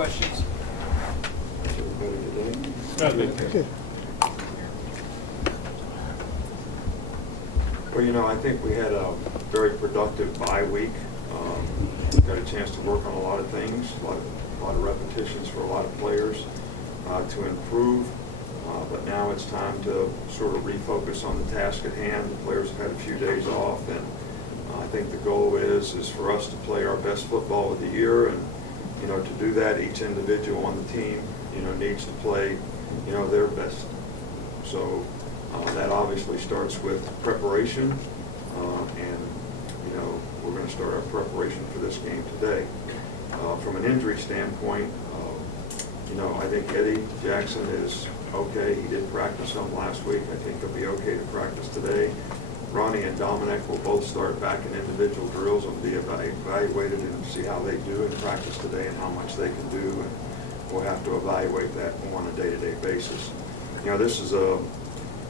questions? Okay. Well, you know, I think we had a very productive bye week. Got a chance to work on a lot of things, a lot of repetitions for a lot of players to improve. But now it's time to sort of refocus on the task at hand. The players have had a few days off, and I think the goal is for us to play our best football of the year. And you know, to do that, each individual on the team, you know, needs to play, you know, their best. So that obviously starts with preparation, and you know, we're going to start our preparation for this game today. From an injury standpoint, you know, I think Eddie Jackson is okay. He did practice some last week. I think he'll be okay to practice today. Ronnie and Dominic will both start back in individual drills and be evaluated and see how they do in practice today and how much they can do. And we'll have to evaluate that on a day-to-day basis. You know, this is a,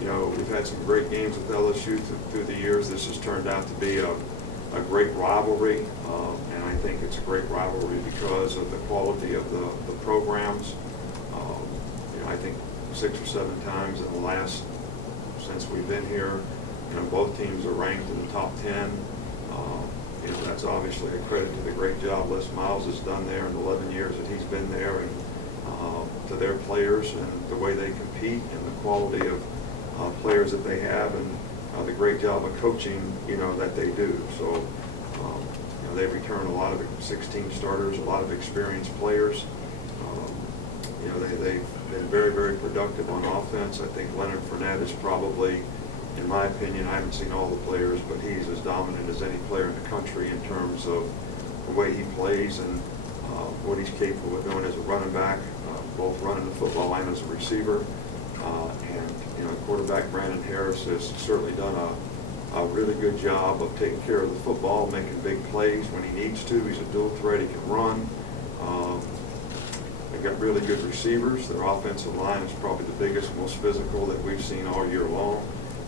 you know, we've had some great games with LSU through the years. This has turned out to be a great rivalry, and I think it's a great rivalry because of the quality of the programs. You know, I think 6 or 7 times in the last, since we've been here, you know, both teams are ranked in the top 10. You know, that's obviously a credit to the great job Les Miles has done there in the 11 years that he's been there, and to their players and the way they compete and the quality of players that they have, and the great job of coaching, you know, that they do. So, you know, they return a lot of the 16 starters, a lot of experienced players. You know, they've been very, very productive on offense. I think Leonard Fournette is probably, in my opinion, I haven't seen all the players, but he's as dominant as any player in the country in terms of the way he plays and what he's capable of doing as a running back, both running the football and as a receiver. And, you know, quarterback Brandon Harris has certainly done a really good job of taking care of the football, making big plays when he needs to. He's a dual threat. He can run. They've got really good receivers. Their offensive line is probably the biggest, most physical that we've seen all year long.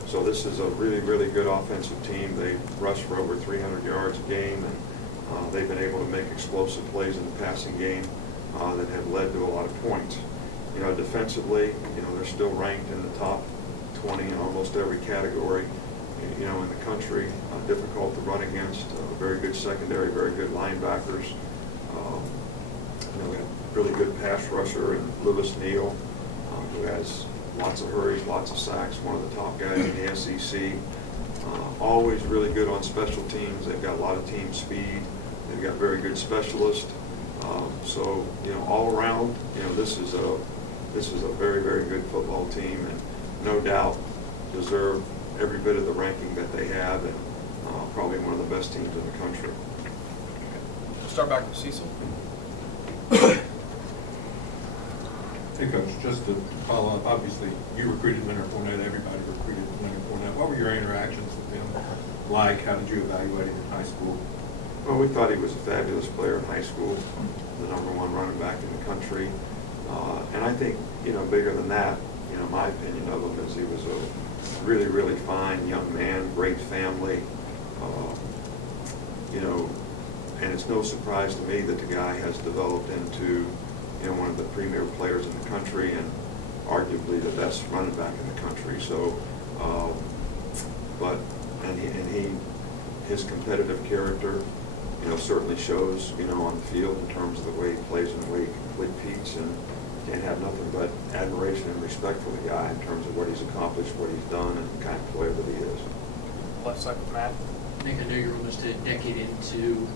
So this is a really, really good offensive team. They rush for over 300 yards a game, and they've been able to make explosive plays in the passing game that have led to a lot of points. You know, defensively, you know, they're still ranked in the top 20 in almost every category, you know, in the country. Difficult to run against. Very good secondary, very good linebackers. You know, we have a really good pass rusher in Lewis Neal, who has lots of hurries, lots of sacks, one of the top guys in the SEC. Always really good on special teams. They've got a lot of team speed. They've got very good specialists. So, you know, all around, you know, this is a very, very good football team, and no doubt deserve every bit of the ranking that they have, and probably one of the best teams in the country. We'll start back with Cecil. Hey, Coach, just to follow up, obviously you recruited Leonard Fournette, everybody recruited Leonard Fournette. What were your interactions with him like? How did you evaluate him in high school? Well, we thought he was a fabulous player in high school, the #1 running back in the country. And I think, you know, bigger than that, you know, my opinion of him is he was a really, really fine young man, great family. You know, and it's no surprise to me that the guy has developed into, you know, one of the premier players in the country and arguably the best running back in the country. So, his competitive character, you know, certainly shows, you know, on the field in terms of the way he plays and the way he competes, and can't have nothing but admiration and respect for the guy in terms of what he's accomplished, what he's done, and the kind of player that he is. Left side with Matt. Nick, I know you're almost a decade into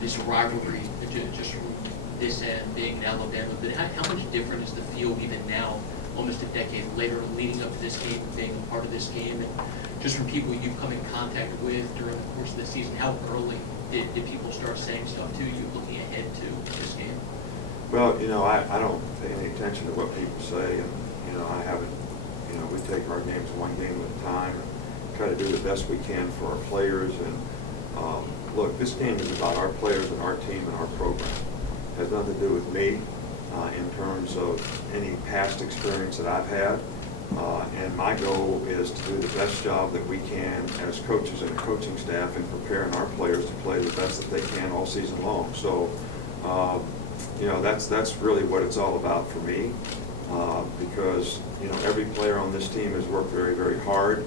this rivalry, just from this end being in Alabama, but how much different is the field even now, almost a decade later, leading up to this game, being a part of this game, and just from people you've come in contact with during the course of the season, how early did people start saying stuff to you, looking ahead to this game? Well, you know, I don't pay any attention to what people say, and, you know, I haven't, you know, we take our games one game at a time and try to do the best we can for our players. And look, this game is about our players and our team and our program. It has nothing to do with me in terms of any past experience that I've had. And my goal is to do the best job that we can as coaches and a coaching staff in preparing our players to play the best that they can all season long. So, you know, that's really what it's all about for me, because, you know, every player on this team has worked very, very hard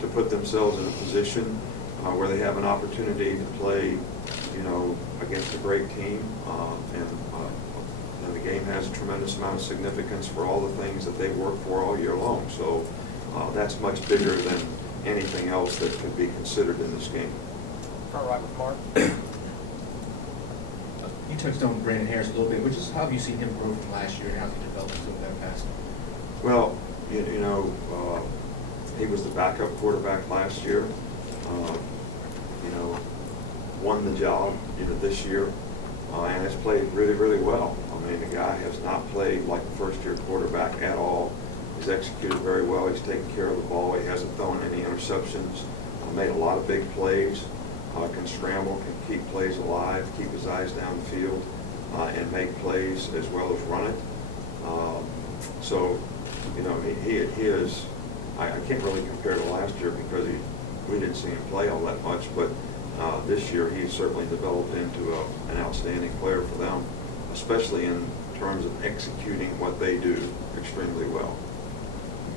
to put themselves in a position where they have an opportunity to play, you know, against a great team, and the game has a tremendous amount of significance for all the things that they work for all year long. So that's much bigger than anything else that could be considered in this game. Front right with Mark. You touched on Brandon Harris a little bit, which is how have you seen him grow from last year and how he developed over that past? Well, you know, he was the backup quarterback last year. You know, won the job, you know, this year, and has played really, really well. I mean, the guy has not played like a first-year quarterback at all. He's executed very well. He's taken care of the ball. He hasn't thrown any interceptions. Made a lot of big plays. Can scramble, can keep plays alive, keep his eyes downfield, and make plays as well as run it. So, you know, he is. I can't really compare to last year because we didn't see him play all that much, but this year he's certainly developed into an outstanding player for them, especially in terms of executing what they do extremely well.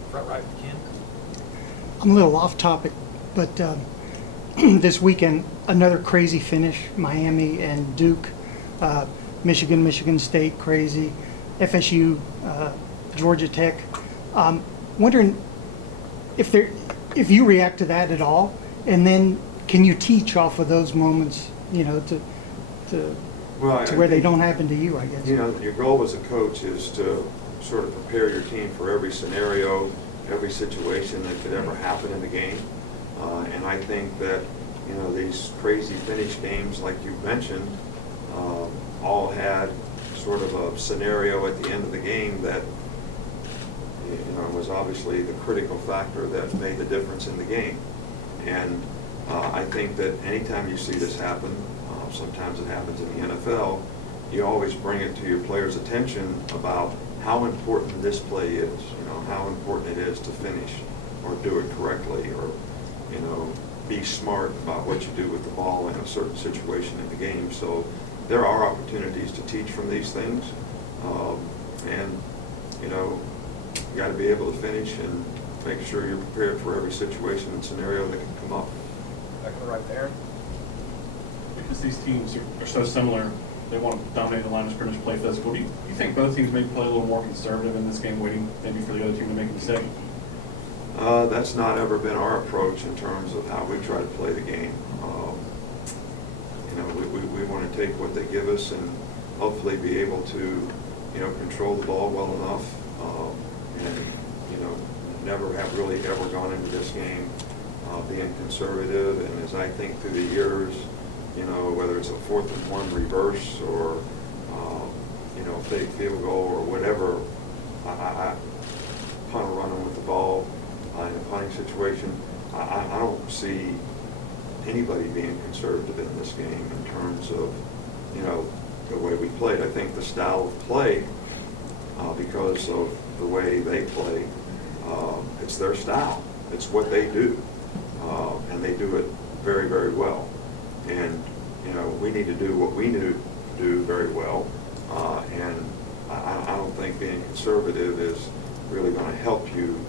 Front right with Ken. I'm a little off topic, but this weekend, another crazy finish, Miami and Duke, Michigan State, crazy, FSU, Georgia Tech. Wondering if you react to that at all, and then can you teach off of those moments, you know, to where they don't happen to you, I guess. You know, your goal as a coach is to sort of prepare your team for every scenario, every situation that could ever happen in the game. And I think that, you know, these crazy finish games, like you mentioned, all had sort of a scenario at the end of the game that, you know, was obviously the critical factor that made the difference in the game. And I think that anytime you see this happen, sometimes it happens in the NFL, you always bring it to your players' attention about how important this play is, you know, how important it is to finish or do it correctly, or, you know, be smart about what you do with the ball in a certain situation in the game. So there are opportunities to teach from these things, and, you know, you got to be able to finish and make sure you're prepared for every situation and scenario that can come up. Back on the right there. Because these teams are so similar, they want to dominate the line of scrimmage, play physical. Do you think both teams maybe play a little more conservative in this game, waiting maybe for the other team to make a mistake? That's not ever been our approach in terms of how we try to play the game. You know, we want to take what they give us and hopefully be able to, you know, control the ball well enough, and, you know, never have really ever gone into this game being conservative. And as I think through the years, you know, whether it's a 4th and 1 reverse or, you know, fake field goal or whatever, I punt or running with the ball in a punting situation, I don't see anybody being conservative in this game in terms of, you know, the way we played. I think the style of play, because of the way they play, it's their style. It's what they do, and they do it very, very well. And, you know, we need to do what we do very well, and I don't think being conservative is really going to help you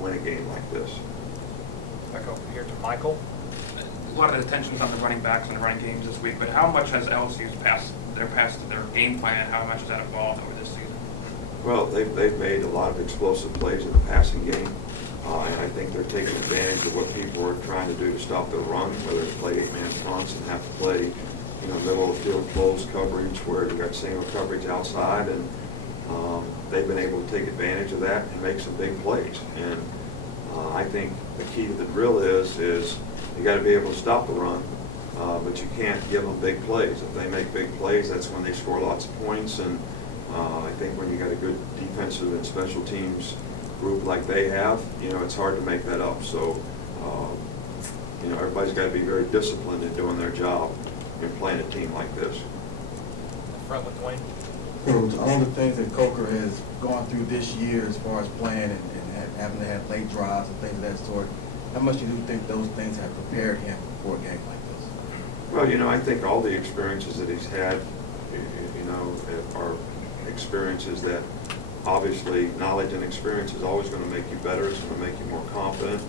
win a game like this. Back over here to Michael. A lot of the attention's on the running backs and the running games this week, but how much has LSU's their game plan, how much has that evolved over this season? Well, they've made a lot of explosive plays in the passing game, and I think they're taking advantage of what people are trying to do to stop their run, whether it's play 8-man fronts and have to play, you know, middle of the field close coverage where you've got single coverage outside, and they've been able to take advantage of that and make some big plays. And I think the key to the drill is you got to be able to stop the run, but you can't give them big plays. If they make big plays, that's when they score lots of points. And I think when you got a good defensive and special teams group like they have, you know, it's hard to make that up. So, you know, everybody's got to be very disciplined in doing their job in playing a team like this. In front with Dwayne. Coach, all the things that Coker has gone through this year as far as playing and having to have late drives and things of that sort, how much do you think those things have prepared him for a game like this? Well, you know, I think all the experiences that he's had, you know, experiences that obviously knowledge and experience is always going to make you better. It's going to make you more confident.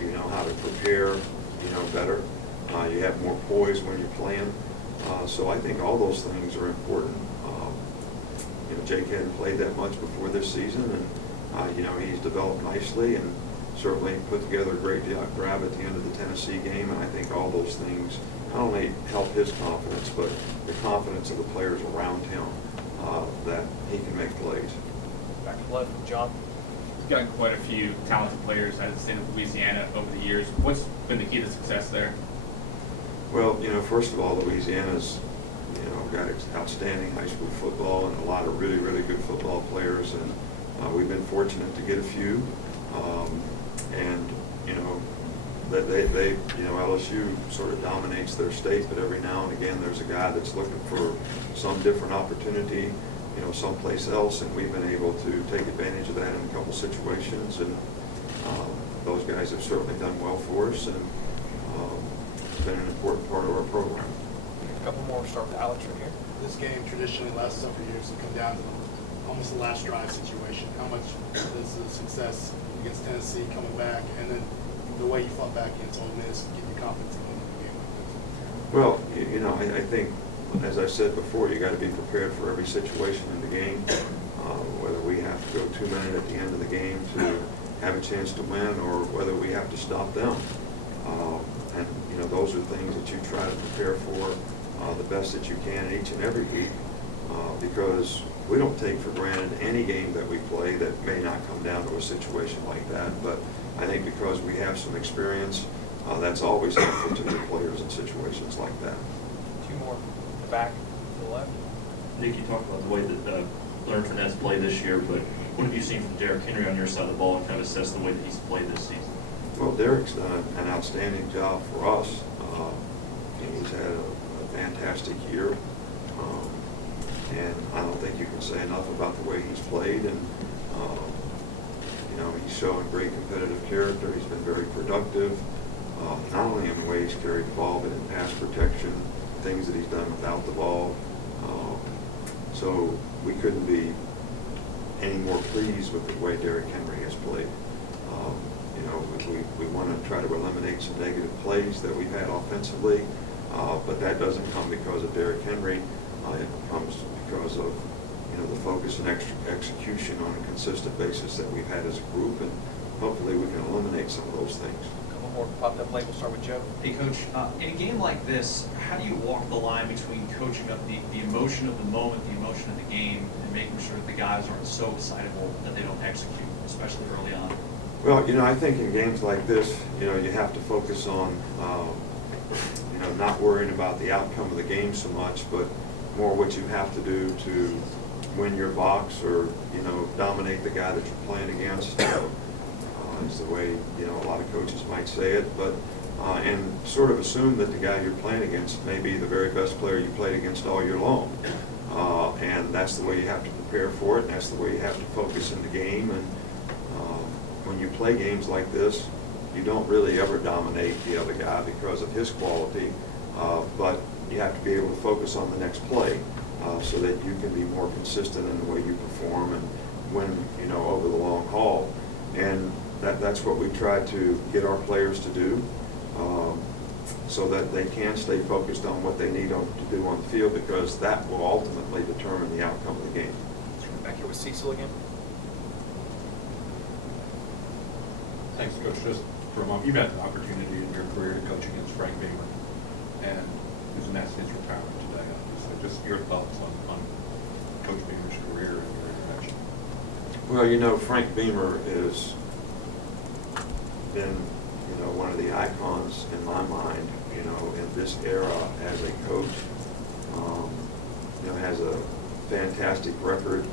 You know how to prepare, you know, better. You have more poise when you're playing. So I think all those things are important. You know, Jake hadn't played that much before this season, and you know, he's developed nicely and certainly put together a great drive at the end of the Tennessee game. And I think all those things not only help his confidence, but the confidence of the players around him that he can make plays. Back to left, John. You've gotten quite a few talented players out of the state of Louisiana over the years. What's been the key to success there? Well, you know, first of all, Louisiana's, you know, got outstanding high school football and a lot of really, really good football players, and we've been fortunate to get a few. And you know, they, you know, LSU sort of dominates their state, but every now and again there's a guy that's looking for some different opportunity, you know, someplace else, and we've been able to take advantage of that in a couple situations, and those guys have certainly done well for us, and it's been an important part of our program. A couple more. We'll start with Alex right here. This game traditionally last several years has come down to almost the last drive situation. How much does the success against Tennessee coming back, and then the way you fought back against Ole Miss, give you confidence in winning a game like this? Well, you know, I think, as I said before, you got to be prepared for every situation in the game. Whether we have to go 2 minutes at the end of the game to have a chance to win, or whether we have to stop them. And you know, those are things that you try to prepare for the best that you can each and every week, because we don't take for granted any game that we play that may not come down to a situation like that. But I think because we have some experience, that's always helpful to the players in situations like that. Two more. In the back, to the left. Nick, you talked about the way that Leonard Fournette's played this year, but what have you seen from Derrick Henry on your side of the ball, and kind of assess the way that he's played this season? Well, Derrick's done an outstanding job for us. He's had a fantastic year. And I don't think you can say enough about the way he's played. And, you know, he's showing great competitive character. He's been very productive, not only in the way he's carried the ball, but in pass protection, things that he's done without the ball. So we couldn't be any more pleased with the way Derrick Henry has played. You know, we want to try to eliminate some negative plays that we've had offensively, but that doesn't come because of Derrick Henry. It comes because of, you know, the focus and execution on a consistent basis that we've had as a group, and hopefully we can eliminate some of those things. A couple more popped up late. We'll start with Joe. Hey, Coach, in a game like this, how do you walk the line between coaching up the emotion of the moment, the emotion of the game, and making sure that the guys aren't so excitable that they don't execute, especially early on? Well, you know, I think in games like this, you know, you have to focus on, you know, not worrying about the outcome of the game so much, but more what you have to do to win your box, or, you know, dominate the guy that you're playing against. Is the way, you know, a lot of coaches might say it, but and sort of assume that the guy you're playing against may be the very best player you played against all year long. And that's the way you have to prepare for it, and that's the way you have to focus in the game. And when you play games like this, you don't really ever dominate the other guy because of his quality, but you have to be able to focus on the next play so that you can be more consistent in the way you perform and win, you know, over the long haul. And that's what we try to get our players to do, so that they can stay focused on what they need to do on the field, because that will ultimately determine the outcome of the game. Back here with Cecil again. Thanks, Coach. Just for a moment, you've had an opportunity in your career to coach against Frank Beamer, and who's announced his retirement today. Just your thoughts on Coach Beamer's career and your interaction. Well, you know, Frank Beamer has been, you know, one of the icons in my mind, you know, in this era as a coach. You know, has a fantastic record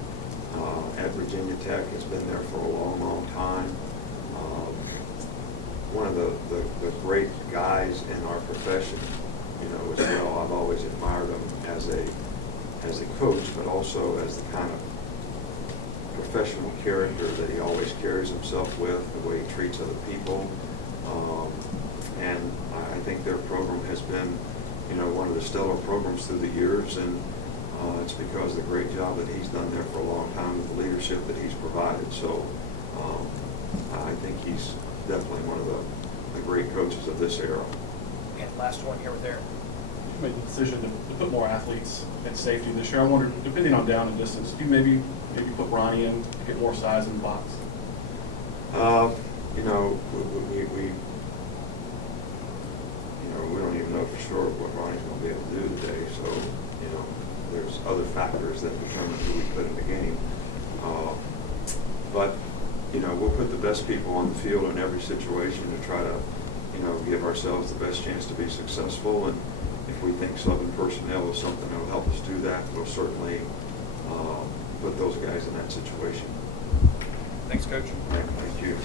at Virginia Tech. Has been there for a long, long time. One of the great guys in our profession, you know, as well. I've always admired him as a coach, but also as the kind of professional character that he always carries himself with, the way he treats other people. And I think their program has been, you know, one of the stellar programs through the years, and it's because of the great job that he's done there for a long time with the leadership that he's provided. So I think he's definitely one of the great coaches of this era. And last one here with Aaron. You made the decision to put more athletes at safety this year. I wondered, depending on down and distance, do you maybe put Ronnie in to get more size in the box? You know, we don't even know for sure what Ronnie's going to be able to do today. So, you know, there's other factors that determine who we put in the game. But, you know, we'll put the best people on the field in every situation to try to, you know, give ourselves the best chance to be successful. And if we think Southern personnel is something that will help us do that, we'll certainly put those guys in that situation. Thanks, Coach. Thank you.